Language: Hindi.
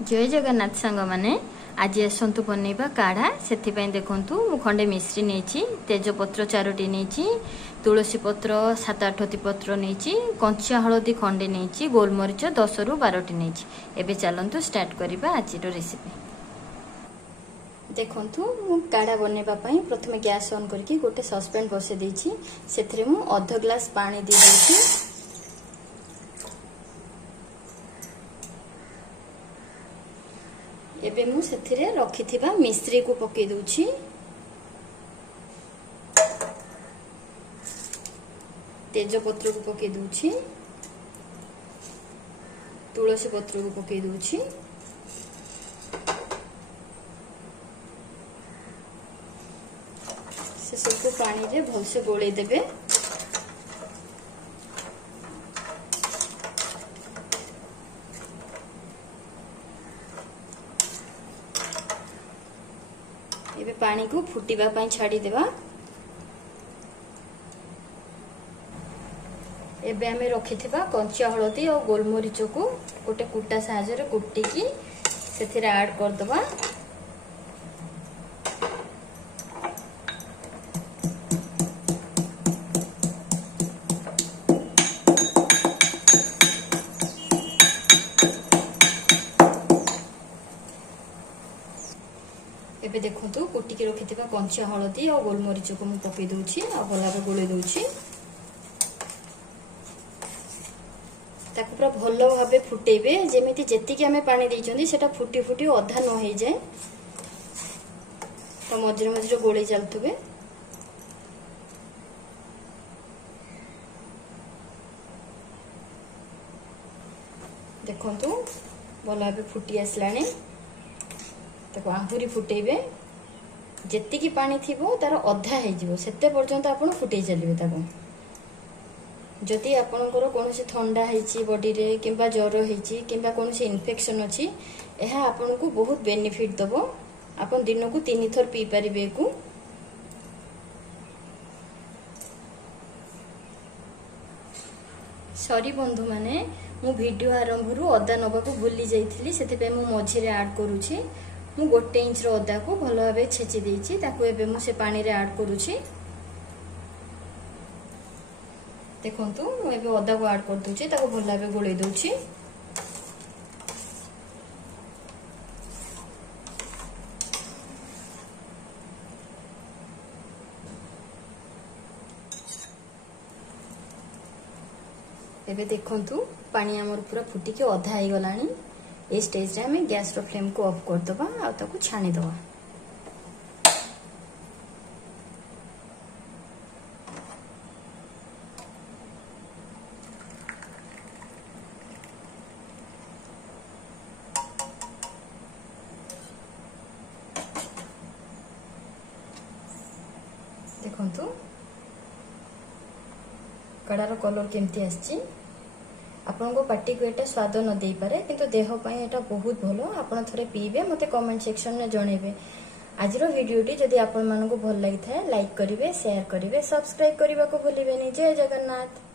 जय जगन्नाथ सांग माने आज आसतु बनइबा काढ़ा से देखूँ मु खंडे मिश्री नहीं तेजपत्र 4टी नहीं तुलसी पत्र 7-8टी पत्र नहीं कंचा हलदी खंडे नहीं गोलमरीच 10 ରୁ 12टी नहीं एबे चलतु स्टार्ट करबा आज रेसिपी। देखूँ मु काढ़ा बनइबा पई प्रथमे गैस ऑन करके गोटे सस्पेन बसे देछि सेथरे मु आधा ग्लास पानी दे देछि। एबे मु सेथिरे रखिथिबा मिश्री को पके दूची। तेजपत्र को पके दूची, तुलसी पत्र को पके दूची, से सबको पानी रे भलसे गोळे देबे। एबे पानी को फुटीबा पई छाडी देबा। एबे हमें रखिथिबा कंचा हलदी और गोलमरीच को गोटे कुटा साहाय्य रे कुटी की सेथिरे ऐड कर दबा। एबे देखंतु कुटी के रखिथिबा कंचा हलदी और गोलमरीच को मु पके दोछि आ भलाबे गोळे दोछि। ताकू पूरा भलो भाबे फुटेबे जेमिति जेति के हमें पानी देइछंदी सेटा फुटी फुटी अधा न होई जाय तो मझिरे मझिरे गोळे चलथुबे। देखंतु भलाबे फुटी आसलाने ताको आहुरी फुटेबे जेति की पानी थिबो तार अधा हे जिवो सेते पर्यंत आपण फुटे चलिबे। ताको जदि आपनकर कोनोसी ठंडा हेची बॉडी रे किंबा ज्वर हेची किंबा कोनोसी इन्फेक्शन अछि एहा आपन को बहुत बेनिफिट दबो। आपन दिन को 3 थर पी परिबे को। सॉरी बंधु माने मु वीडियो आरंभ रु अदा नबा को भूली जाइथिली सेते पे मु मझिरे ऐड करूची। मु 1 इंच रो अदा को भलो भाबे छेची देइची ताको एबे मु से पानी रे ऐड करूची। देखंतु मु एबे अदा को ऐड कर दूची ताको भलो भाबे गोळे दोची। एबे देखंतु पानी हमर पूरा फुटी के अधा आइ गलानी। ए स्टेज रे हमें गैस रो फ्लेम को ऑफ कर दबा आ ताको छानी दबा। देखंतु कड़ार कलर केमती आछि। आपन को पार्टी को एटा स्वाद न देई पारे किंतु देह पई एटा बहुत भलो। आपन थरे पीबे मते कमेंट सेक्शन में जणेबे। आजिरो वीडियोटी जदि आपन मानको भल लागि थाए लाइक करिवे, शेयर करिवे, सब्सक्राइब करबा को भूलिबेनी। जय जगन्नाथ।